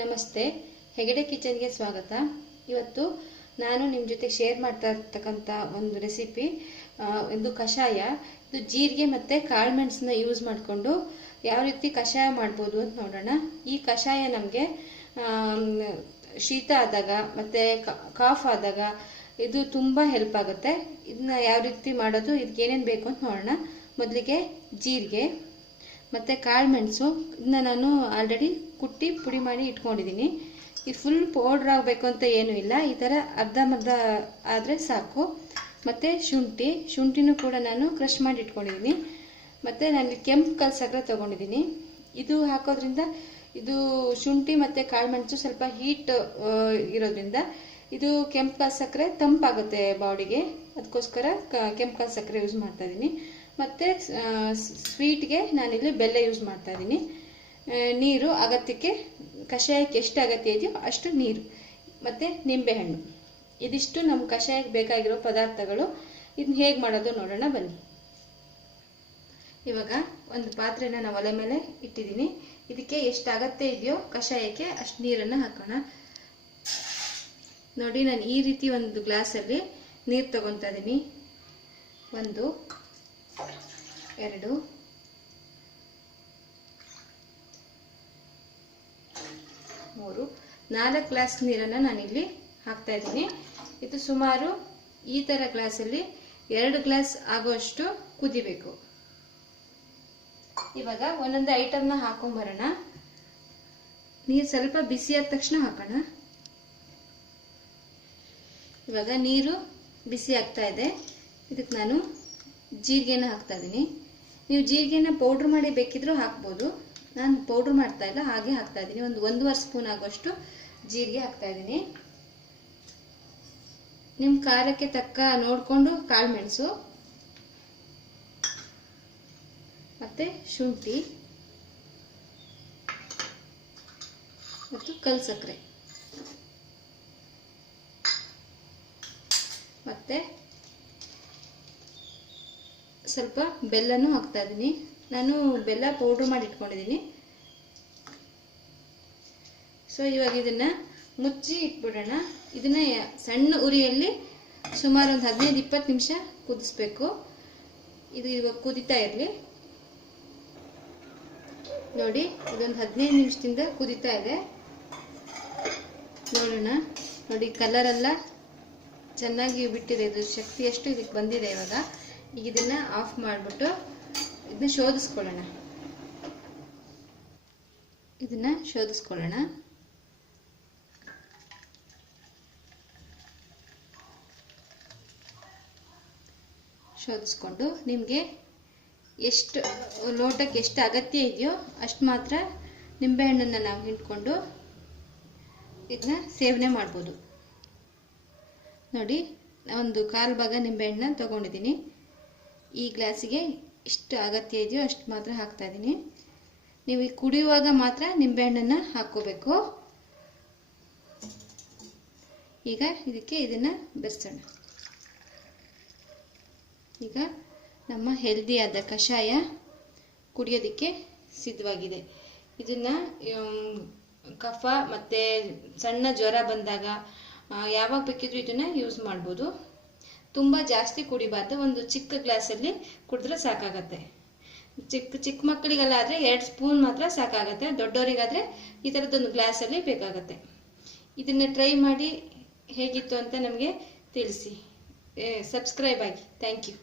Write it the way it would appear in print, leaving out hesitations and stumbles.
ನಮಸ್ತೆ, ಹೆಗಡೆ ಕಿಚನ್ಗೆ ಸ್ವಾಗತ. ಇವತ್ತು ನಾನು ನಿಮ್ಮ ಜೊತೆ ಶೇರ್ ಮಾಡ್ತಾ ಇರ್ತಕ್ಕಂಥ ಒಂದು ರೆಸಿಪಿ ಒಂದು ಕಷಾಯ. ಇದು ಜೀರಿಗೆ ಮತ್ತು ಕಾಳುಮೆಣಸನ್ನ ಯೂಸ್ ಮಾಡಿಕೊಂಡು ಯಾವ ರೀತಿ ಕಷಾಯ ಮಾಡ್ಬೋದು ಅಂತ ನೋಡೋಣ. ಈ ಕಷಾಯ ನಮಗೆ ಶೀತ ಆದಾಗ ಮತ್ತು ಕಾಫ್ ಆದಾಗ ಇದು ತುಂಬ ಹೆಲ್ಪ್ ಆಗುತ್ತೆ. ಇದನ್ನ ಯಾವ ರೀತಿ ಮಾಡೋದು, ಇದಕ್ಕೆ ಏನೇನು ಬೇಕು ಅಂತ ನೋಡೋಣ. ಮೊದಲಿಗೆ ಜೀರಿಗೆ ಮತ್ತು ಕಾಳುಮೆಣಸು, ಇದನ್ನ ನಾನು ಆಲ್ರೆಡಿ ಕುಟ್ಟಿ ಪುಡಿ ಮಾಡಿ ಇಟ್ಕೊಂಡಿದ್ದೀನಿ. ಇದು ಫುಲ್ ಪೌಡ್ರ್ ಆಗಬೇಕು ಅಂತ ಏನೂ ಇಲ್ಲ, ಈ ಥರ ಅರ್ಧಂಬರ್ಧ ಆದರೆ ಸಾಕು. ಮತ್ತು ಶುಂಠಿನೂ ಕೂಡ ನಾನು ಕ್ರಷ್ ಮಾಡಿ ಇಟ್ಕೊಂಡಿದ್ದೀನಿ. ಮತ್ತು ನಾನು ಕೆಂಪು ಕಲ್ ಸಕ್ಕರೆ ತೊಗೊಂಡಿದ್ದೀನಿ. ಇದು ಹಾಕೋದ್ರಿಂದ ಇದು ಶುಂಠಿ ಮತ್ತು ಕಾಳುಮೆಣಸು ಸ್ವಲ್ಪ ಹೀಟ್ ಇರೋದ್ರಿಂದ ಇದು ಕೆಂಪು ಕಲ್ ಸಕ್ಕರೆ ತಂಪಾಗುತ್ತೆ ಬಾಡಿಗೆ, ಅದಕ್ಕೋಸ್ಕರ ಕೆಂಪು ಕಲ್ ಸಕ್ಕರೆ ಯೂಸ್ ಮಾಡ್ತಾ ಇದ್ದೀನಿ. ಮತ್ತು ಸ್ವೀಟ್ಗೆ ನಾನಿಲ್ಲಿ ಬೆಲ್ಲ ಯೂಸ್ ಮಾಡ್ತಾ ಇದ್ದೀನಿ. ನೀರು ಅಗತ್ಯಕ್ಕೆ, ಕಷಾಯಕ್ಕೆ ಎಷ್ಟು ಅಗತ್ಯ ಇದೆಯೋ ಅಷ್ಟು ನೀರು, ಮತ್ತು ನಿಂಬೆಹಣ್ಣು. ಇದಿಷ್ಟು ನಮ್ಮ ಕಷಾಯಕ್ಕೆ ಬೇಕಾಗಿರೋ ಪದಾರ್ಥಗಳು. ಇದನ್ನ ಹೇಗೆ ಮಾಡೋದು ನೋಡೋಣ ಬನ್ನಿ. ಇವಾಗ ಒಂದು ಪಾತ್ರೆನ ನಾವು ಒಲೆ ಮೇಲೆ ಇಟ್ಟಿದ್ದೀನಿ. ಇದಕ್ಕೆ ಎಷ್ಟು ಅಗತ್ಯ ಇದೆಯೋ ಕಷಾಯಕ್ಕೆ ಅಷ್ಟು ನೀರನ್ನು ಹಾಕೋಣ. ನೋಡಿ, ನಾನು ಈ ರೀತಿ ಒಂದು ಗ್ಲಾಸಲ್ಲಿ ನೀರು ತಗೊತಾ ಇದ್ದೀನಿ. 1 2 3 4 ಗ್ಲಾಸ್ ನೀರನ್ನು ನಾನಿಲ್ಲಿ ಹಾಕ್ತಾ ಇದ್ದೀನಿ. ಇದು ಸುಮಾರು ಈ ಥರ ಗ್ಲಾಸಲ್ಲಿ 2 ಗ್ಲಾಸ್ ಆಗುವಷ್ಟು ಕುದಿಬೇಕು. ಇವಾಗ ಒಂದೊಂದು ಐಟಮ್ನ ಹಾಕೊಂಬರೋಣ. ನೀರು ಸ್ವಲ್ಪ ಬಿಸಿ ಆದ ತಕ್ಷಣ ಹಾಕೋಣ. ಇವಾಗ ನೀರು ಬಿಸಿ ಆಗ್ತಾ ಇದೆ. ಇದಕ್ಕೆ ನಾನು ಜೀರಿಗೆನ ಹಾಕ್ತಾ ಇದ್ದೀನಿ. ನೀವು ಜೀರಿಗೆನ ಪೌಡ್ರ್ ಮಾಡಿ ಬೇಕಿದ್ರೂ ಹಾಕ್ಬೋದು. ನಾನು ಪೌಡ್ರ್ ಮಾಡ್ತಾ ಇಲ್ಲ, ಹಾಗೆ ಹಾಕ್ತಾ ಇದ್ದೀನಿ. ಒಂದು 1.5 ಸ್ಪೂನ್ ಆಗೋಷ್ಟು ಜೀರಿಗೆ ಹಾಕ್ತಾ ಇದ್ದೀನಿ. ನಿಮ್ಮ ಖಾರಕ್ಕೆ ತಕ್ಕ ನೋಡಿಕೊಂಡು ಕಾಳುಮೆಣಸು ಮತ್ತು ಶುಂಠಿ ಮತ್ತು ಕಲ್ ಸಕ್ಕರೆ ಮತ್ತು ಸ್ವಲ್ಪ ಬೆಲ್ಲನೂ ಹಾಕ್ತಾ ಇದ್ದೀನಿ. ನಾನು ಬೆಲ್ಲ ಪೌಡ್ರ್ ಮಾಡಿ ಇಟ್ಕೊಂಡಿದ್ದೀನಿ. ಸೊ ಇವಾಗ ಇದನ್ನು ಮುಚ್ಚಿ ಇಟ್ಬಿಡೋಣ. ಇದನ್ನ ಸಣ್ಣ ಉರಿಯಲ್ಲಿ ಸುಮಾರು ಒಂದು 15-20 ನಿಮಿಷ ಕುದಿಸ್ಬೇಕು. ಇದು ಇವಾಗ ಕುದಿತಾ ಇರಲಿ. ನೋಡಿ, ಇದೊಂದು 15 ನಿಮಿಷದಿಂದ ಕುದಿತಾ ಇದೆ. ನೋಡೋಣ. ನೋಡಿ, ಕಲರೆಲ್ಲ ಚೆನ್ನಾಗಿ ಬಿಟ್ಟಿದೆ. ಇದು ಶಕ್ತಿ ಎಷ್ಟು ಇದಕ್ಕೆ ಬಂದಿದೆ. ಇವಾಗ ಈಗ ಇದನ್ನ ಆಫ್ ಮಾಡಿಬಿಟ್ಟು ಇದನ್ನ ಶೋಧಿಸ್ಕೊಳ್ಳೋಣ. ಶೋಧಿಸ್ಕೊಂಡು ನಿಮಗೆ ಎಷ್ಟು ಲೋಟಕ್ಕೆ ಎಷ್ಟು ಅಗತ್ಯ ಇದೆಯೋ ಅಷ್ಟು ಮಾತ್ರ ನಿಂಬೆಹಣ್ಣನ್ನು ನಾವು ಹಿಂಡ್ಕೊಂಡು ಇದನ್ನ ಸೇವನೆ ಮಾಡ್ಬೋದು. ನೋಡಿ, ಒಂದು 1/4 ಭಾಗ ನಿಂಬೆಹಣ್ಣನ್ನ ತಗೊಂಡಿದ್ದೀನಿ. ಈ ಗ್ಲಾಸಿಗೆ ಎಷ್ಟು ಅಗತ್ಯ ಇದೆಯೋ ಅಷ್ಟು ಮಾತ್ರ ಹಾಕ್ತಾ ಇದ್ದೀನಿ. ನೀವು ಈ ಕುಡಿಯುವಾಗ ಮಾತ್ರ ನಿಂಬೆಹಣ್ಣನ್ನು ಹಾಕ್ಕೋಬೇಕು. ಈಗ ಇದಕ್ಕೆ ಇದನ್ನು ಬೆರೆಸೋಣ. ಈಗ ನಮ್ಮ ಹೆಲ್ದಿಯಾದ ಕಷಾಯ ಕುಡಿಯೋದಕ್ಕೆ ಸಿದ್ಧವಾಗಿದೆ. ಇದನ್ನು ಕಫ ಮತ್ತು ಸಣ್ಣ ಜ್ವರ ಬಂದಾಗ ಯಾವಾಗ ಬೇಕಿದ್ರೂ ಇದನ್ನು ಯೂಸ್ ಮಾಡ್ಬೋದು. ತುಂಬ ಜಾಸ್ತಿ ಕುಡಿಬಾರ್ದು. ಒಂದು ಚಿಕ್ಕ ಗ್ಲಾಸಲ್ಲಿ ಕುಡಿದ್ರೆ ಸಾಕಾಗತ್ತೆ. ಚಿಕ್ಕ ಮಕ್ಕಳಿಗೆಲ್ಲಾದರೆ 2 ಸ್ಪೂನ್ ಮಾತ್ರ ಸಾಕಾಗತ್ತೆ. ದೊಡ್ಡವರಿಗಾದರೆ ಈ ಥರದ್ದೊಂದು ಗ್ಲಾಸಲ್ಲಿ ಬೇಕಾಗತ್ತೆ. ಇದನ್ನು ಟ್ರೈ ಮಾಡಿ ಹೇಗಿತ್ತು ಅಂತ ನಮಗೆ ತಿಳಿಸಿ. ಸಬ್ಸ್ಕ್ರೈಬ್ ಆಗಿ. Thank you.